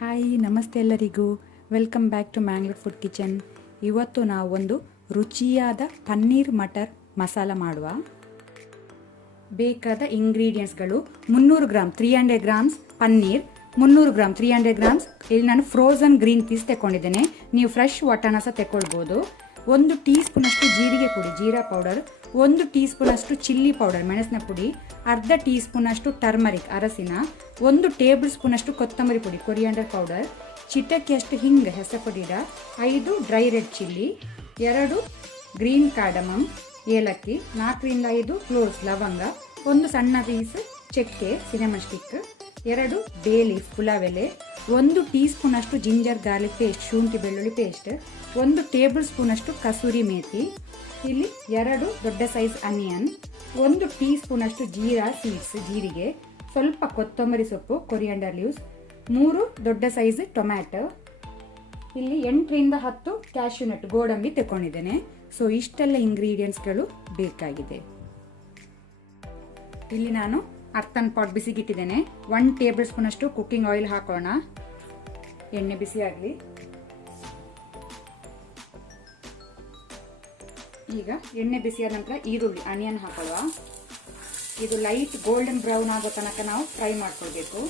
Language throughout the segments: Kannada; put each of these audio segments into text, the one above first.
ಹಾಯ್ ನಮಸ್ತೆ ಎಲ್ಲರಿಗೂ, welcome back to Mangalore food kitchen. ಇವತ್ತು ನಾವು ಒಂದು ರುಚಿಯಾದ ಪನ್ನೀರ್ ಮಟರ್ ಮಸಾಲ ಮಾಡುವ. ಬೇಕಾದ ಇಂಗ್ರೀಡಿಯೆಂಟ್ಸ್ಗಳು 300 gram 300 grams paneer, 300 gram 300 grams. ಇಲ್ಲಿ ನಾನು ಫ್ರೋಝನ್ ಗ್ರೀನ್ ಪೀಸ್ ತೆಕ್ಕೊಂಡಿದ್ದೇನೆ. ನೀವು ಫ್ರೆಶ್ ವಟಾಣ ಸಹ ತೆಕ್ಕೊಳ್ಬೋದು. 1 ಟೀ ಸ್ಪೂನಷ್ಟು ಜೀರಿಗೆ ಪುಡಿ ಜೀರಾ ಪೌಡರ್, 1 ಟೀ ಸ್ಪೂನಷ್ಟು ಚಿಲ್ಲಿ ಪೌಡರ್ ಮೆಣಸಿನ ಪುಡಿ, ಅರ್ಧ ಟೀ ಸ್ಪೂನಷ್ಟು ಟರ್ಮರಿಕ್ ಅರಸಿನ, 1 ಟೇಬಲ್ ಸ್ಪೂನಷ್ಟು ಕೊತ್ತಂಬರಿ ಪುಡಿ ಕೊರಿಯಾಂಡರ್ ಪೌಡರ್, ಚಿಟಕಿಯಷ್ಟು ಹಿಂಗೆ ಹೆಸಪುಡಿಡ, 5 dry red chilli, 2 green cardamom ಏಲಕ್ಕಿ, 4 ರಿಂದ 5 ಕ್ಲೋವ್ಸ್ ಲವಂಗ, 1 ಸಣ್ಣ ಪೀಸ್ ಚಕ್ಕೆ cinnamon stick, 2 bay leaf pulao ಎಲೆ, 1 ಟೀ ಸ್ಪೂನಷ್ಟು ಜಿಂಜರ್ ಗಾರ್ಲಿಕ್ ಪೇಸ್ಟ್ ಶುಂಠಿ ಬೆಳ್ಳುಳ್ಳಿ ಪೇಸ್ಟ್, 1 ಟೇಬಲ್ ಸ್ಪೂನಷ್ಟು ಕಸೂರಿ ಮೇಥಿ, ಇಲ್ಲಿ 2 ದೊಡ್ಡ ಸೈಜ್ ಆನಿಯನ್, 1 ಟೀ ಸ್ಪೂನಷ್ಟು ಜೀರಾ ಸೀಡ್ಸ್ ಜೀರಿಗೆ, ಸ್ವಲ್ಪ ಕೊತ್ತಂಬರಿ ಸೊಪ್ಪು ಕೊರಿಯಾಂಡರ್ ಲೀವ್ಸ್, 3 ದೊಡ್ಡ ಸೈಜ್ ಟೊಮ್ಯಾಟೊ, ಇಲ್ಲಿ 8 ರಿಂದ 10 ಕ್ಯಾಶ್ಯೂ ನಟ್ ಗೋಡಂಬಿ ತೆಕೊಂಡಿದ್ದೇನೆ. ಸೊ ಇಷ್ಟೆಲ್ಲ ಇಂಗ್ರೀಡಿಯೆಂಟ್ಸ್ಗಳು ಬೇಕಾಗಿದೆ. ಇಲ್ಲಿ ನಾನು ಅರ್ಥನ್ ಪಾಟ್ ಬಿಸಿಗಿಟ್ಟಿದ್ದೇನೆ. 1 ಟೇಬಲ್ ಸ್ಪೂನಷ್ಟು ಕುಕ್ಕಿಂಗ್ ಆಯಿಲ್ ಹಾಕೋಣ. ಎಣ್ಣೆ ಬಿಸಿ ಆಗಲಿ. ಈಗ ಎಣ್ಣೆ ಬಿಸಿಯಾದ ನಂತರ ಈರುಳ್ಳಿ ಆನಿಯನ್ ಹಾಕೊಳ್ಳುವ. ಇದು ಲೈಟ್ ಗೋಲ್ಡನ್ ಬ್ರೌನ್ ಆಗೋ ತನಕ ನಾವು ಫ್ರೈ ಮಾಡ್ಕೊಳ್ಬೇಕು.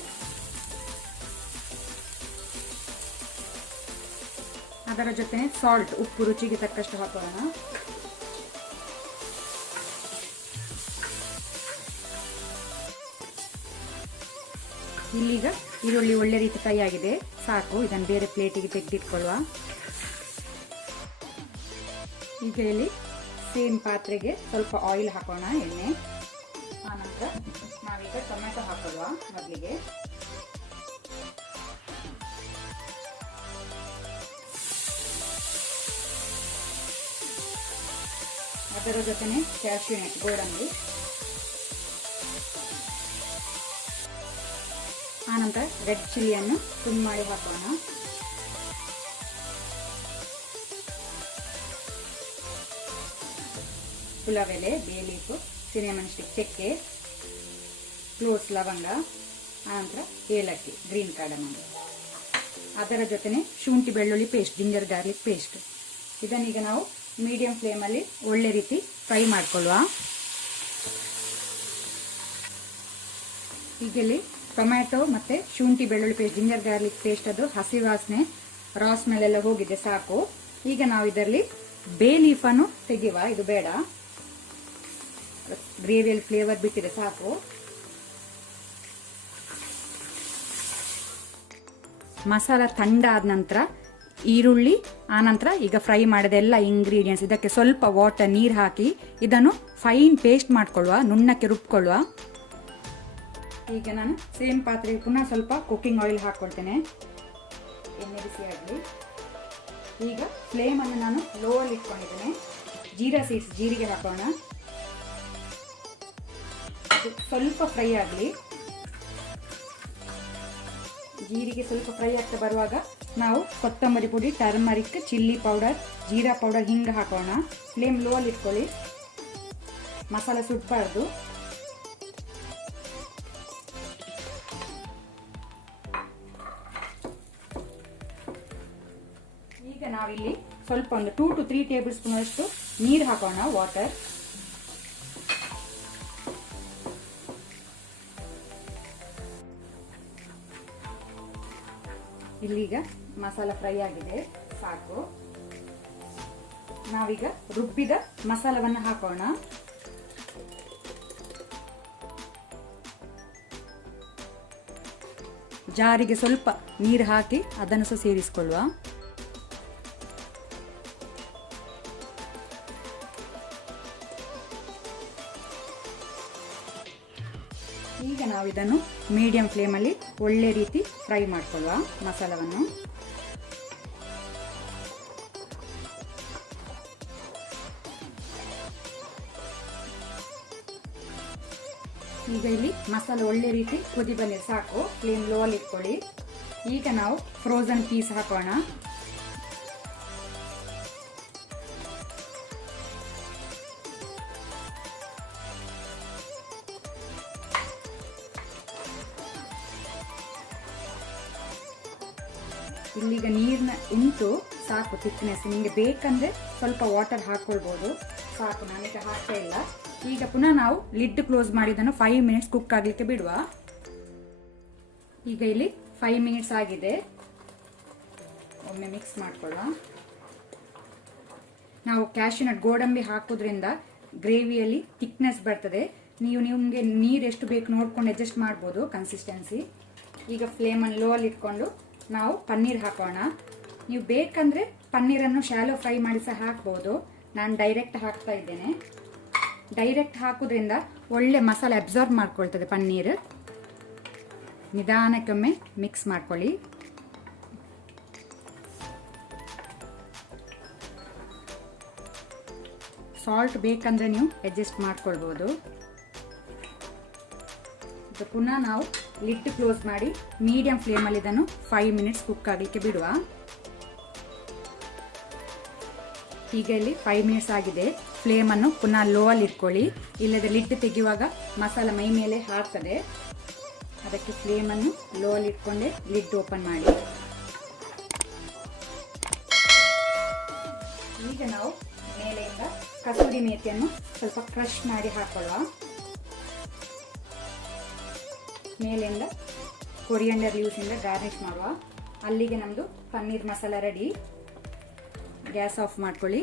ಅದರ ಜೊತೆ ಸಾಲ್ಟ್ ಉಪ್ಪು ರುಚಿಗೆ ತಕ್ಕಷ್ಟು ಹಾಕೋಣ. ಇಲ್ಲೀಗ ಈರುಳ್ಳಿ ಒಳ್ಳೆ ರೀತಿ ಫ್ರೈ ಆಗಿದೆ, ಸಾಕು. ಇದನ್ನು ಬೇರೆ ಪ್ಲೇಟಿಗೆ ತೆಗೆದಿಟ್ಕೊಳ್ಳುವ. ಈಗ ಇಲ್ಲಿ ಸೇಮ್ ಪಾತ್ರೆಗೆ ಸ್ವಲ್ಪ ಆಯಿಲ್ ಹಾಕೋಣ, ಎಣ್ಣೆ. ಆನಂತರ ನಾವೀಗ ಟೊಮೆಟೊ ಹಾಕೊಳ್ಳುವ. ಮೊದಲಿಗೆ ಅದರ ಜೊತೆನೆ ಕ್ಯಾಶ್ಯೂ ನಟ್ ಗೋಡಂಬಿ, ಆನಂತರ ರೆಡ್ ಚಿಲ್ಲಿಯನ್ನು ತುಂಡು ಮಾಡಿ ಹಾಕೋಣ. ಪುಲಾವ್ ಎಲೆ, ಬೇ ಲೀಫ್, ಸಿನಮನ್ ಸ್ಟಿಕ್ ಚಕ್ಕೆ, ಕ್ಲೋವ್ಸ್ ಲವಂಗ, ಆನಂತರ ಏಲಕ್ಕಿ ಗ್ರೀನ್ ಕಾರ್ಡಮಮ್. ಅದರ ಜೊತೆನೆ ಶುಂಠಿ ಬೆಳ್ಳುಳ್ಳಿ ಪೇಸ್ಟ್ ಜಿಂಜರ್ ಗಾರ್ಲಿಕ್ ಪೇಸ್ಟ್. ಇದನ್ನೀಗ ನಾವು ಮೀಡಿಯಂ ಫ್ಲೇಮಲ್ಲಿ ಒಳ್ಳೆ ರೀತಿ ಫ್ರೈ ಮಾಡ್ಕೊಳ್ಳುವ. ಈಗಲ್ಲಿ ಟೊಮ್ಯಾಟೊ ಮತ್ತೆ ಶುಂಠಿ ಬೆಳ್ಳುಳ್ಳಿ ಪೇಸ್ಟ್ ಜಿಂಜರ್ ಗಾರ್ಲಿಕ್ ಪೇಸ್ಟ್ ಅದು ಹಸಿ ವಾಸನೆ ರಾ ಸ್ಮೆಲ್ ಎಲ್ಲ ಹೋಗಿದೆ, ಸಾಕು. ಈಗ ನಾವು ಇದರಲ್ಲಿ ಬೇ ಲೀಫ್ ಅನ್ನು ತೆಗೆಯುವ. ಇದು ಬೇಡ, ಗ್ರೇವಿಯಲ್ಲಿ ಫ್ಲೇವರ್ ಬಿಟ್ಟಿದೆ, ಸಾಕು. ಮಸಾಲ ಥಂಡ ಆದ ನಂತರ ಈರುಳ್ಳಿ, ಆನಂತರ ಈಗ ಫ್ರೈ ಮಾಡಿದ ಎಲ್ಲ ಇಂಗ್ರೀಡಿಯೆಂಟ್ಸ್, ಇದಕ್ಕೆ ಸ್ವಲ್ಪ ವಾಟರ್ ನೀರು ಹಾಕಿ ಇದನ್ನು ಫೈನ್ ಪೇಸ್ಟ್ ಮಾಡ್ಕೊಳ್ಳುವ, ನುಣ್ಣಕ್ಕೆ ರುಬ್ಕೊಳ್ಳುವ. ಈಗ ನಾನು ಸೇಮ್ ಪಾತ್ರೆಗೆ ಪುನಃ ಸ್ವಲ್ಪ ಕುಕ್ಕಿಂಗ್ ಆಯಿಲ್ ಹಾಕ್ಕೊಳ್ತೇನೆ. ಎಣ್ಣೆ ಬಿಸಿ ಆಗಲಿ. ಈಗ ಫ್ಲೇಮನ್ನು ನಾನು ಲೋ ಅಲ್ಲಿ ಇಟ್ಕೊಂಡಿದ್ದೇನೆ. ಜೀರಾ ಸೀಡ್ಸ್ ಜೀರಿಗೆ ಹಾಕೋಣ. ಸ್ವಲ್ಪ ಫ್ರೈ ಆಗಲಿ. ಜೀರಿಗೆ ಸ್ವಲ್ಪ ಫ್ರೈ ಆಗ್ತಾ ಬರುವಾಗ ನಾವು ಕೊತ್ತಂಬರಿ ಪುಡಿ, turmeric, chilli powder, jeera powder ಹಿಂಗೆ ಹಾಕೋಣ. ಫ್ಲೇಮ್ ಲೋ ಅಲ್ಲಿ ಇಟ್ಕೊಳ್ಳಿ, ಮಸಾಲೆ ಸುಡಬಾರ್ದು. ಈಗ ನಾವಿಲ್ಲಿ ಸ್ವಲ್ಪ ಒಂದು 2 to 3 ಟೇಬಲ್ ಸ್ಪೂನ್ ಅಷ್ಟು ನೀರು ಹಾಕೋಣ, ವಾಟರ್. ಇಲ್ಲೀಗ ಮಸಾಲ ಫ್ರೈ ಆಗಿದೆ, ಸಾಕು. ನಾವೀಗ ರುಬ್ಬಿದ ಮಸಾಲವನ್ನು ಹಾಕೋಣ. ಜಾರಿಗೆ ಸ್ವಲ್ಪ ನೀರು ಹಾಕಿ ಅದನ್ನು ಸಹ ಸೇರಿಸಿಕೊಳ್ಳುವ. ಈಗ ನಾವು ಇದನ್ನು ಮೀಡಿಯಂ ಫ್ಲೇಮಲ್ಲಿ ಒಳ್ಳೆ ರೀತಿ ಫ್ರೈ ಮಾಡಿಕೊಳ್ಳುವ ಮಸಾಲವನ್ನು. ಈಗ ಇಲ್ಲಿ ಮಸಾಲೆ ಒಳ್ಳೆ ರೀತಿ ಕುದಿ ಬಂದಿದೆ, ಸಾಕು. ಫ್ಲೇಮ್ ಲೋ ಅಲ್ಲಿ ಇಟ್ಕೊಳ್ಳಿ. ಈಗ ನಾವು ಫ್ರೋಝನ್ ಪೀಸ್ ಹಾಕೋಣ. ಇಲ್ಲಿಗ ನೀರಿನ ಉಂಟು ಸಾಕು ಥಿಕ್ನೆಸ್. ನಿಮಗೆ ಬೇಕಂದರೆ ಸ್ವಲ್ಪ ವಾಟರ್ ಹಾಕ್ಕೊಳ್ಬೋದು. ಸಾಕು, ನಾನೀಗ ಹಾಕ್ತಾ ಇಲ್ಲ. ಈಗ ಪುನಃ ನಾವು ಲಿಡ್ ಕ್ಲೋಸ್ ಮಾಡಿದ್ದನ್ನು 5 ಮಿನಿಟ್ಸ್ ಕುಕ್ ಆಗಲಿಕ್ಕೆ ಬಿಡುವ. ಈಗ ಇಲ್ಲಿ 5 ಮಿನಿಟ್ಸ್ ಆಗಿದೆ. ಒಮ್ಮೆ ಮಿಕ್ಸ್ ಮಾಡ್ಕೊಳ್ಳುವ. ನಾವು ಕ್ಯಾಶ್ಯೂ ನಟ್ ಗೋಡಂಬಿ ಹಾಕೋದ್ರಿಂದ ಗ್ರೇವಿಯಲ್ಲಿ ಥಿಕ್ನೆಸ್ ಬರ್ತದೆ. ನಿಮಗೆ ನೀರು ಎಷ್ಟು ಬೇಕು ನೋಡ್ಕೊಂಡು ಅಡ್ಜಸ್ಟ್ ಮಾಡ್ಬೋದು ಕನ್ಸಿಸ್ಟೆನ್ಸಿ. ಈಗ ಫ್ಲೇಮನ್ನು ಲೋ ಅಲ್ಲಿ ಇಟ್ಕೊಂಡು ನಾವು ಪನ್ನೀರ್ ಹಾಕೋಣ. ನೀವು ಬೇಕಂದ್ರೆ ಪನ್ನೀರನ್ನು ಶಾಲೋ ಫ್ರೈ ಮಾಡಿ ಸಹ ಹಾಕ್ಬೋದು. ನಾನು ಡೈರೆಕ್ಟ್ ಹಾಕ್ತಾ ಇದ್ದೇನೆ. ಡೈರೆಕ್ಟ್ ಹಾಕೋದ್ರಿಂದ ಒಳ್ಳೆ ಮಸಾಲೆ ಅಬ್ಸಾರ್ಬ್ ಮಾಡ್ಕೊಳ್ತದೆ ಪನ್ನೀರ್. ನಿಧಾನಕ್ಕೊಮ್ಮೆ ಮಿಕ್ಸ್ ಮಾಡ್ಕೊಳ್ಳಿ. ಸಾಲ್ಟ್ ಬೇಕಂದ್ರೆ ನೀವು ಅಡ್ಜಸ್ಟ್ ಮಾಡ್ಕೊಳ್ಬೋದು. ಪುನಃ ನಾವು ಲಿಡ್ ಕ್ಲೋಸ್ ಮಾಡಿ ಮೀಡಿಯಂ ಫ್ಲೇಮಲ್ಲಿ ಇದನ್ನು 5 ಮಿನಿಟ್ಸ್ ಕುಕ್ ಆಗಲಿಕ್ಕೆ ಬಿಡುವ. ಈಗ ಇಲ್ಲಿ 5 ಮಿನಿಟ್ಸ್ ಆಗಿದೆ. ಫ್ಲೇಮನ್ನು ಪುನಃ ಲೋ ಅಲ್ಲಿ ಇಟ್ಕೊಳ್ಳಿ, ಇಲ್ಲದೆ ಲಿಡ್ ತೆಗೆಯುವಾಗ ಮಸಾಲ ಮೈ ಮೇಲೆ ಹಾರ್ತದೆ. ಅದಕ್ಕೆ ಫ್ಲೇಮನ್ನು ಲೋ ಅಲ್ಲಿ ಇಟ್ಕೊಂಡೆ ಲಿಡ್ ಓಪನ್ ಮಾಡಿ. ಈಗ ನಾವು ಮೇಲೆಯಿಂದ ಕಸೂರಿ ಮೇಥಿಯನ್ನು ಸ್ವಲ್ಪ ಕ್ರಶ್ ಮಾಡಿ ಹಾಕೊಳ್ಳುವ. ಮೇಲಿಂದ ಕೊರಿಯಂಡರ್ ಲೀವ್ಸಿಂದ ಗಾರ್ನಿಷ್ ಮಾಡುವ. ಅಲ್ಲಿಗೆ ನಮ್ಮದು paneer masala ready. Gas off ಮಾಡ್ಕೊಳ್ಳಿ.